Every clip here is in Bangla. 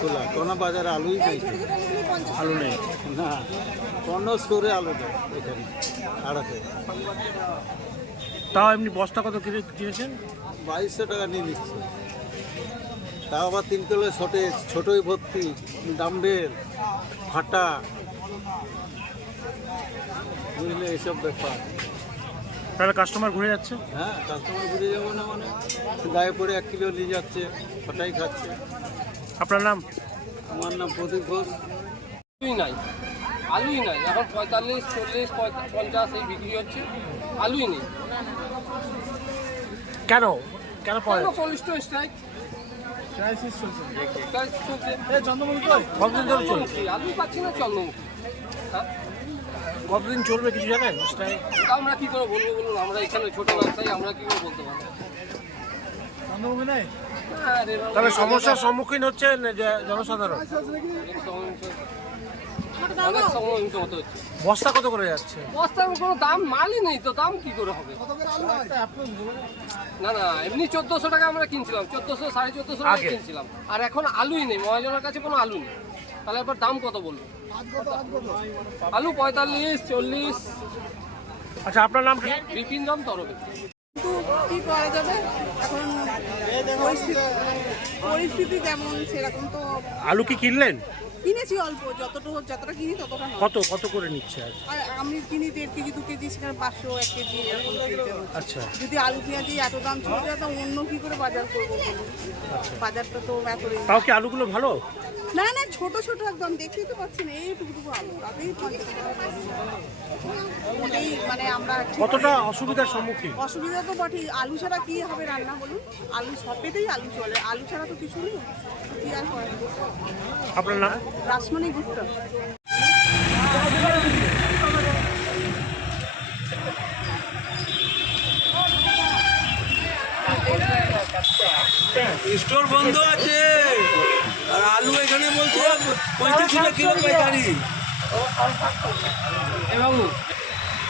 খোলা কোনো বাজারে আলুই নেই। আলু নেই। না কোনো স্টোরে আলু নেই এখানে আড়াতে। তাও এমনি বস্তা কত কিনে কিনেছেন? বাইশশো টাকা নিয়ে নিচ্ছে। তাও আবার তিন কিলো ছোটে ছোটই ভর্তি ডাম্বেল ফাটা। বুঝলে এসব ব্যাপার। তাহলে কাস্টমার ঘুরে যাচ্ছে? হ্যাঁ কাস্টমার ঘুরে যাব না মানে। গায়ে পড়ে এক কিলো নিয়ে যাচ্ছে ফাটাই খাচ্ছে। আপনার নাম? আমার নাম প্রদীপ ঘোষ। আলুই নাই আলুই নাই। এখন পঁয়তাল্লিশ চল্লিশ পঞ্চাশ এই বিক্রি হচ্ছে। আলুই নেই। কেন? কেন যাচ্ছে কোল্ড স্টোর স্ট্রাইক চলছে। আলু পাচ্ছি না চন্দ্রমুখী। হ্যাঁ? কতদিন চলবে কিছু জানেন? তা আমরা কি করে বলব বলুন? আমরা এখানে ছোট ব্যবসায়ী আমরা কি করে বলতে পারব? হ্যাঁ, বাবা, তাহলে সমস্যার সম্মুখীন হচ্ছেন যে জনসাধারণ? হচ্ছে। বস্তা কত করে যাচ্ছে? বস্তার কোনো দাম মালই নেই তো দাম কি করে হবে? না না এমনি চোদ্দশো টাকা আমরা কিনছিলাম চোদ্দশো সাড়ে চোদ্দশো টাকা কিনছিলাম। আর এখন আলুই নেই মহাজনের কাছে কোনো আলু নেই। তাহলে এবার দাম কত বলব? আলু পঁয়তাল্লিশ চল্লিশ। আচ্ছা আপনার নাম কি বিপিন দাম তরবে। কিন্তু কি করা যাবে? এখন পরিস্থিতি পরিস্থিতি যেমন সেরকম তো আলু কি কিনলেন? কিনেছি অল্প যতটুকু যতটা কিনি ততটা নয়। কত কত করে নিচ্ছে আজ? আর আমি কিনি দেড় কেজি দু কেজি সেখানে পাঁচশো এক কেজি এরকম কিনতে হচ্ছে। আচ্ছা। যদি আলু পেঁয়াজি এত দাম চলে যায় তো অন্য কি করে বাজার করব বলুন? বাজারটা তো এত। তাও কি আলুগুলো ভালো? না না ছোট ছোট একদম দেখতেই তো পাচ্ছেন এইটুকু আলু তাতেই পঞ্চাশ টাকা মানে আমরা কতটা অসুবিধার সম্মুখীন? অসুবিধা তো বটেই। আলু ছাড়া কি হবে রান্না বলুন? আলু সবেতেই আলু চলে। আলু ছাড়া তো কিছু নেই। কি আর করে আপনার নাম? রাসমণি গুপ্তা। স্টোর বন্ধ আছে। আর আলু এখানে বলছে পঁয়ত্রিশ টাকা কিলো পাইকারি। এ বাবু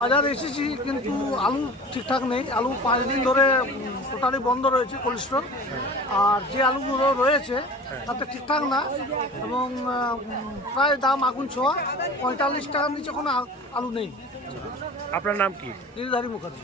বাজার এসেছি কিন্তু আলু ঠিকঠাক নেই। আলু পাঁচ দিন ধরে টোটালি বন্ধ রয়েছে কোল্ড স্টোর আর যে আলুগুলো রয়েছে তাতে ঠিকঠাক না। এবং প্রায় দাম আগুন ছোঁয়া। পঁয়তাল্লিশ টাকার নিচে কোনো আলু নেই। আপনার নাম কি? গিরিধারী মুখার্জি।